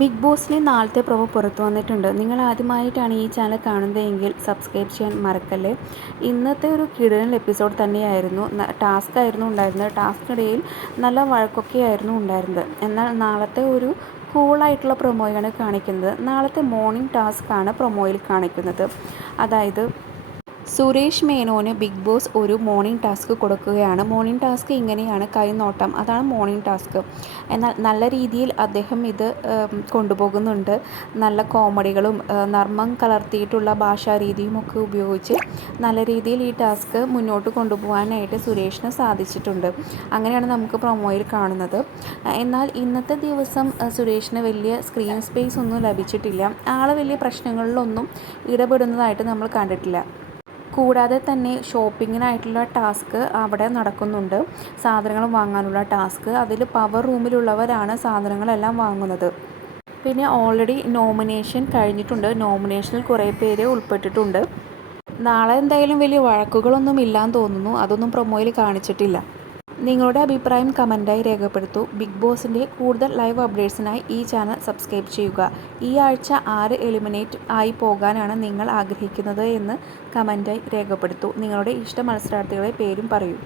Big ബോസിലെ നാളത്തെ promo പുറത്തു വന്നിട്ടുണ്ട്. നിങ്ങൾ ആദ്യമായിട്ടാണ് ഈ ചാനൽ കാണുന്നതെങ്കിൽ സബ്സ്ക്രൈബ് ചെയ്യാൻ മറക്കല്ലേ. ഇന്നത്തെ ഒരു കിടിലൻ എപ്പിസോഡ് തന്നെയായിരുന്നു. ടാസ്ക് ആയിരുന്നു ഉണ്ടായിരുന്നത്. ടാസ്കിനിടയിൽ നല്ല വഴക്കൊക്കെയായിരുന്നു ഉണ്ടായിരുന്നത്. എന്നാൽ നാളത്തെ ഒരു കൂളായിട്ടുള്ള പ്രൊമോയാണ് കാണിക്കുന്നത്. നാളത്തെ മോർണിംഗ് ടാസ്ക് ആണ് പ്രൊമോയിൽ കാണിക്കുന്നത്. അതായത് സുരേഷ് മേനോന് ബിഗ് ബോസ് ഒരു മോർണിംഗ് ടാസ്ക് കൊടുക്കുകയാണ്. മോർണിംഗ് ടാസ്ക് ഇങ്ങനെയാണ്: കൈനോട്ടം. അതാണ് മോർണിംഗ് ടാസ്ക്. എന്നാൽ നല്ല രീതിയിൽ അദ്ദേഹം ഇത് കൊണ്ടുപോകുന്നുണ്ട്. നല്ല കോമഡികളും നർമ്മം കലർത്തിയിട്ടുള്ള ഭാഷാരീതിയും ഒക്കെ ഉപയോഗിച്ച് നല്ല രീതിയിൽ ഈ ടാസ്ക് മുന്നോട്ട് കൊണ്ടുപോകാനായിട്ട് സുരേഷിന് സാധിച്ചിട്ടുണ്ട്. അങ്ങനെയാണ് നമുക്ക് പ്രൊമോയിൽ കാണുന്നത്. എന്നാൽ ഇന്നത്തെ ദിവസം സുരേഷിന് വലിയ സ്ക്രീൻ സ്പേസ് ഒന്നും ലഭിച്ചിട്ടില്ല. ആൾ വലിയ പ്രശ്നങ്ങളിലൊന്നും ഇടപെടുന്നതായിട്ട് നമ്മൾ കണ്ടിട്ടില്ല. കൂടാതെ തന്നെ ഷോപ്പിങ്ങിനായിട്ടുള്ള ടാസ്ക് അവിടെ നടക്കുന്നുണ്ട്. സാധനങ്ങൾ വാങ്ങാനുള്ള ടാസ്ക്. അതിൽ പവർ റൂമിലുള്ളവരാണ് സാധനങ്ങളെല്ലാം വാങ്ങുന്നത്. പിന്നെ ഓൾറെഡി നോമിനേഷൻ കഴിഞ്ഞിട്ടുണ്ട്. നോമിനേഷനിൽ കുറേ പേര് ഉൾപ്പെട്ടിട്ടുണ്ട്. നാളെ എന്തായാലും വലിയ വഴക്കുകളൊന്നും ഇല്ലാന്ന് തോന്നുന്നു. അതൊന്നും പ്രൊമോയിൽ കാണിച്ചിട്ടില്ല. നിങ്ങളുടെ അഭിപ്രായം കമൻറ്റായി രേഖപ്പെടുത്തൂ. ബിഗ് ബോസിൻ്റെ കൂടുതൽ ലൈവ് അപ്ഡേറ്റ്സിനായി ഈ ചാനൽ സബ്സ്ക്രൈബ് ചെയ്യുക. ഈ ആഴ്ച ആര് എലിമിനേറ്റ് ആയി പോകാനാണ് നിങ്ങൾ ആഗ്രഹിക്കുന്നത് എന്ന് കമൻറ്റായി രേഖപ്പെടുത്തൂ. നിങ്ങളുടെ ഇഷ്ട മത്സരാർത്ഥികളുടെ പേരും പറയൂ.